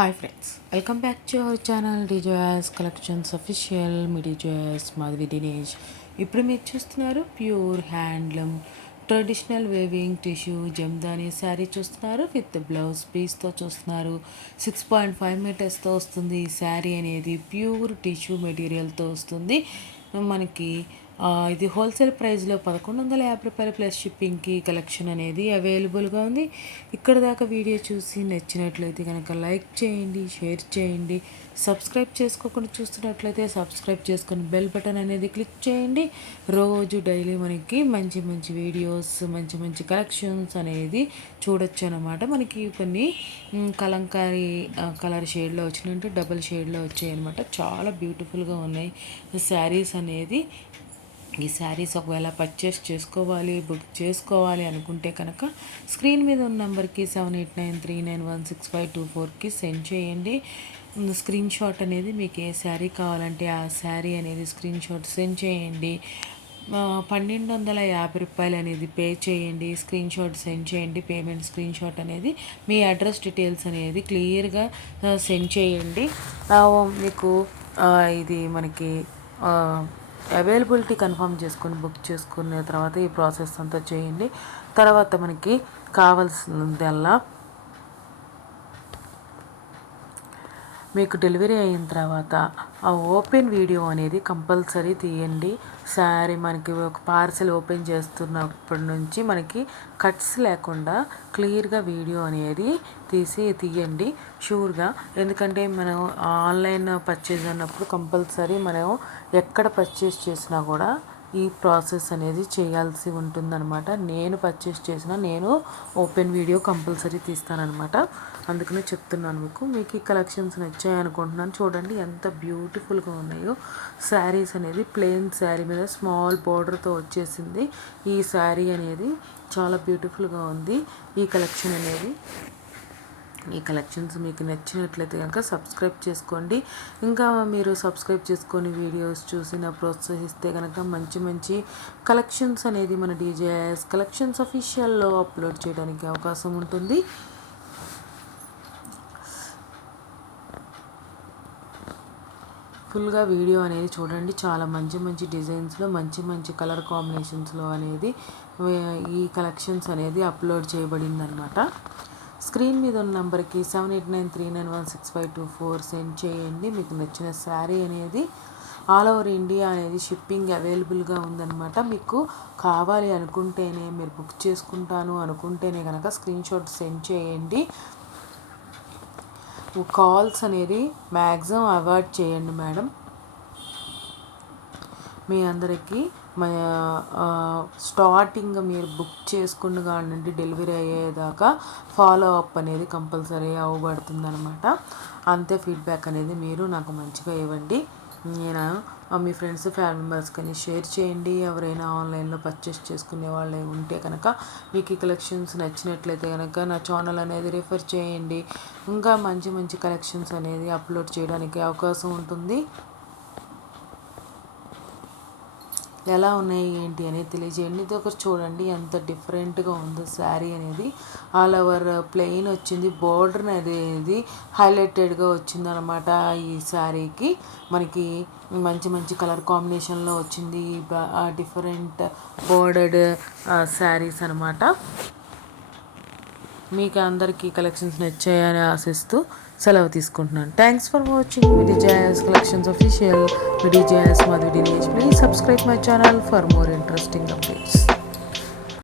Hi friends, welcome back to our channel Dijoyas collections official. మీ డిజోయాస్ మాధవి దినేష్. ఇప్పుడు మీరు చూస్తున్నారు pure handloom traditional weaving tissue jamdani sari చూస్తున్నారు. విత్ బ్లౌజ్ పీస్తో చూస్తున్నారు. 6.5 మీటర్స్తో వస్తుంది ఈ శారీ అనేది. ప్యూర్ టిష్యూ మెటీరియల్తో వస్తుంది మనకి. ఇది హోల్సేల్ ప్రైస్లో 1150 రూపాయలు ప్లస్ షిప్పింగ్కి కలెక్షన్ అనేది అవైలబుల్గా ఉంది. ఇక్కడ దాకా వీడియో చూసి నచ్చినట్లయితే కనుక లైక్ చేయండి, షేర్ చేయండి. సబ్స్క్రైబ్ చేసుకోకుండా చూస్తున్నట్లయితే సబ్స్క్రైబ్ చేసుకొని బెల్ బటన్ అనేది క్లిక్ చేయండి. రోజు డైలీ మనకి మంచి మంచి వీడియోస్, మంచి మంచి కలెక్షన్స్ అనేది చూడొచ్చు అన్నమాట. మనకి కొన్ని కలంకారీ కలర్ షేడ్లో వచ్చినట్టు డబుల్ షేడ్లో వచ్చాయి అనమాట. చాలా బ్యూటిఫుల్గా ఉన్నాయి శారీస్ అనేది. ఈ శారీస్ ఒకవేళ పర్చేస్ చేసుకోవాలి, బుక్ చేసుకోవాలి అనుకుంటే కనుక స్క్రీన్ మీద ఉన్న నెంబర్కి 7893916524కి సెండ్ చేయండి. స్క్రీన్ షాట్ అనేది మీకు ఏ శారీ కావాలంటే ఆ శారీ అనేది స్క్రీన్ షాట్ సెండ్ చేయండి. 1250 రూపాయలు అనేది పే చేయండి. స్క్రీన్ షాట్ సెండ్ చేయండి. పేమెంట్ స్క్రీన్ షాట్ అనేది మీ అడ్రస్ డీటెయిల్స్ అనేది క్లియర్గా సెండ్ చేయండి. మీకు ఇది మనకి అవైలబిలిటీ కన్ఫర్మ్ చేసుకొని బుక్ చేసుకున్న తర్వాత ఈ ప్రాసెస్ అంతా చేయండి. తర్వాత మనకి కావాల్సిందల్లా మీకు డెలివరీ అయిన తర్వాత ఆ ఓపెన్ వీడియో అనేది కంపల్సరీ తీయండి. శారీ మనకి ఒక పార్సెల్ ఓపెన్ చేస్తున్నప్పటి నుంచి మనకి కట్స్ లేకుండా క్లియర్గా వీడియో అనేది తీయండి షూర్గా. ఎందుకంటే మనం ఆన్లైన్ పర్చేజ్ అన్నప్పుడు కంపల్సరీ మనం ఎక్కడ పర్చేస్ చేసినా కూడా ఈ ప్రాసెస్ అనేది చేయాల్సి ఉంటుందన్నమాట. నేను పర్చేస్ చేసిన నేను ఓపెన్ వీడియో కంపల్సరీ తీస్తానన్నమాట. అందుకనే చెప్తున్నాను మీకు ఈ కలెక్షన్స్ నచ్చాయి అనుకుంటున్నాను. చూడండి ఎంత బ్యూటిఫుల్గా ఉన్నాయో శారీస్ అనేది. ప్లెయిన్ శారీ మీద స్మాల్ బార్డర్తో వచ్చేసింది ఈ శారీ అనేది. చాలా బ్యూటిఫుల్గా ఉంది ఈ కలెక్షన్ అనేది. ఈ కలెక్షన్స్ మీకు నచ్చినట్లయితే కనుక సబ్స్క్రైబ్ చేసుకోండి. ఇంకా మీరు సబ్స్క్రైబ్ చేసుకొని వీడియోస్ చూసిన ప్రోత్సహిస్తే కనుక మంచి మంచి కలెక్షన్స్ అనేది మన డిజేఎస్ కలెక్షన్స్ అఫీషియల్లో అప్లోడ్ చేయడానికి అవకాశం ఉంటుంది. ఫుల్గా వీడియో అనేది చూడండి. చాలా మంచి మంచి డిజైన్స్లో మంచి మంచి కలర్ కాంబినేషన్స్లో అనేది ఈ కలెక్షన్స్ అనేది అప్లోడ్ చేయబడింది అనమాట. స్క్రీన్ మీద ఉన్న నెంబర్కి 7893916524 సెండ్ చేయండి. మీకు నచ్చిన శారీ అనేది ఆల్ ఓవర్ ఇండియా అనేది షిప్పింగ్ అవైలబుల్గా ఉందన్నమాట. మీకు కావాలి అనుకుంటేనే, మీరు బుక్ చేసుకుంటాను అనుకుంటేనే కనుక స్క్రీన్ షాట్ సెండ్ చేయండి. కాల్స్ అనేది మ్యాక్సిమం అవాయిడ్ చేయండి మేడం. మీ అందరికీ స్టార్టింగ్ మీరు బుక్ చేసుకున్న కాడి నుండి డెలివరీ అయ్యేదాకా ఫాలో అప్ అనేది కంపల్సరీ అవ్వబడుతుంది అనమాట. అంతే ఫీడ్బ్యాక్ అనేది మీరు నాకు మంచిగా ఇవ్వండి. నేను మీ ఫ్రెండ్స్, ఫ్యామిలీ మెంబర్స్ కానీ షేర్ చేయండి. ఎవరైనా ఆన్లైన్లో పర్చేస్ చేసుకునే వాళ్ళు ఉంటే కనుక మీకు ఈ కలెక్షన్స్ నచ్చినట్లయితే కనుక నా ఛానల్ అనేది రిఫర్ చేయండి. ఇంకా మంచి మంచి కలెక్షన్స్ అనేది అప్లోడ్ చేయడానికి అవకాశం ఉంటుంది. ఎలా ఉన్నాయి ఏంటి అనేది తెలియజేయండి. ఇది ఒకటి చూడండి ఎంత డిఫరెంట్గా ఉందో శారీ అనేది. ఆల్ ఓవర్ ప్లెయిన్ వచ్చింది, బోర్డర్ అనేది హైలైటెడ్గా వచ్చింది అనమాట. ఈ శారీకి మనకి మంచి మంచి కలర్ కాంబినేషన్లో వచ్చింది. డిఫరెంట్ బోర్డర్డ్ శారీస్ అనమాట. మీకు అందరికీ కలెక్షన్స్ నచ్చాయని ఆశిస్తూ సెలవు తీసుకుంటున్నాను. Thanks for watching me designs collections official. Me designs Madhavi Dinesh. Please subscribe my channel for more interesting updates.